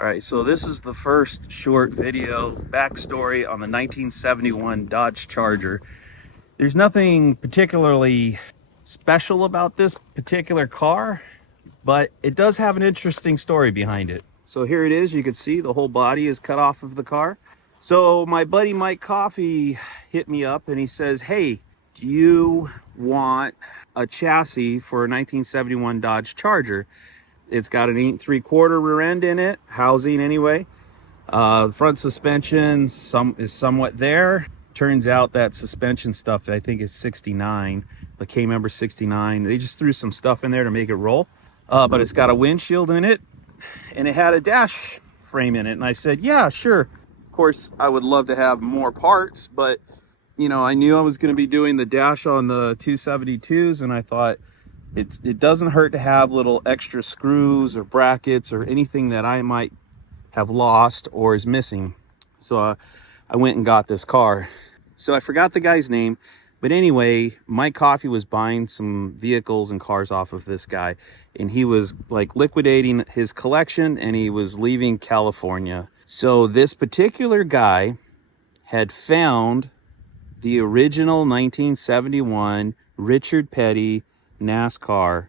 All right, so this is the first short video backstory on the 1971 Dodge Charger. There's nothing particularly special about this particular car, but it does have an interesting story behind it. So here it is. You can see the whole body is cut off of the car. So my buddy Mike Coffey hit me up and he says, hey, do you want a chassis for a 1971 Dodge Charger? It's got an 8 3/4 rear end in it, housing anyway. Front suspension is somewhat there. Turns out that suspension stuff, I think is 69, the K member 69. They just threw some stuff in there to make it roll. But it's got a windshield in it and it had a dash frame in it. And I said, yeah, sure. Of course, I would love to have more parts, but you know, I knew I was going to be doing the dash on the 272s and I thought, it doesn't hurt to have little extra screws or brackets or anything that I might have lost or is missing. So I went and got this car. So I forgot the guy's name, but anyway, Mike Coffey was buying some vehicles and cars off of this guy, and he was like liquidating his collection and he was leaving California. So this particular guy had found the original 1971 Richard Petty NASCAR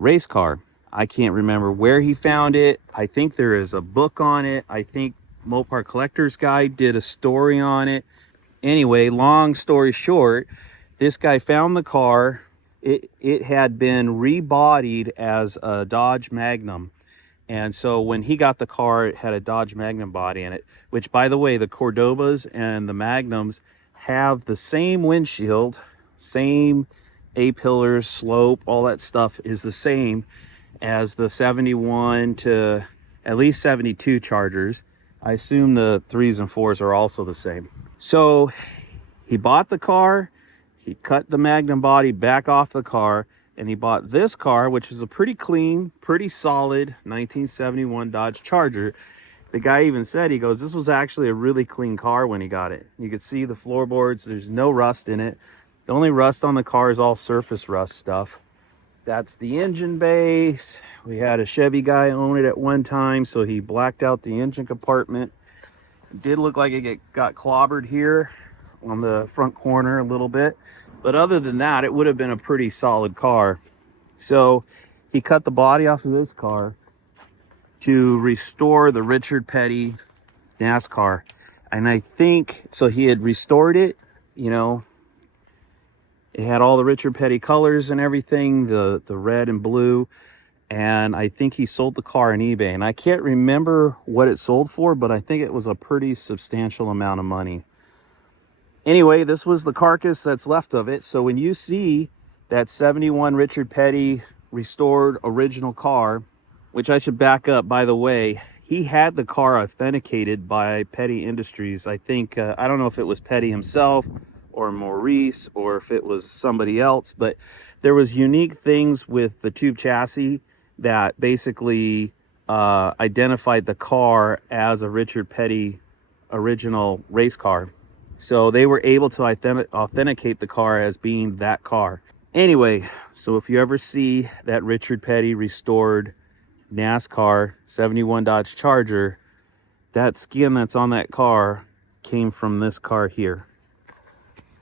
race car. I can't remember where he found it. I think there is a book on it. I think Mopar Collector's Guide did a story on it. Anyway, long story short, this guy found the car. It had been rebodied as a Dodge Magnum. And so when he got the car, it had a Dodge Magnum body in it, which, by the way, the Cordobas and the Magnums have the same windshield, same A-pillars, slope, all that stuff is the same as the 71 to at least 72 Chargers. I assume the 3s and 4s are also the same. So he bought the car, he cut the Magnum body back off the car, and he bought this car, which is a pretty clean, pretty solid 1971 Dodge Charger. The guy even said, he goes, this was actually a really clean car when he got it. You could see the floorboards, there's no rust in it. The only rust on the car is all surface rust stuff. That's the engine base. We had a Chevy guy own it at one time, so he blacked out the engine compartment. It did look like it got clobbered here on the front corner a little bit. But other than that, it would have been a pretty solid car. So he cut the body off of this car to restore the Richard Petty NASCAR. And I think, so he had restored it, you know, it had all the Richard Petty colors and everything, the red and blue. And I think he sold the car on eBay. And I can't remember what it sold for, but I think it was a pretty substantial amount of money. Anyway, this was the carcass that's left of it. So when you see that 71 Richard Petty restored original car, which I should back up, by the way, he had the car authenticated by Petty Industries. I think, I don't know if it was Petty himself or Maurice or if it was somebody else, but there was unique things with the tube chassis that basically identified the car as a Richard Petty original race car. So they were able to authenticate the car as being that car. Anyway, so if you ever see that Richard Petty restored NASCAR 71 Dodge Charger, that skin that's on that car came from this car here.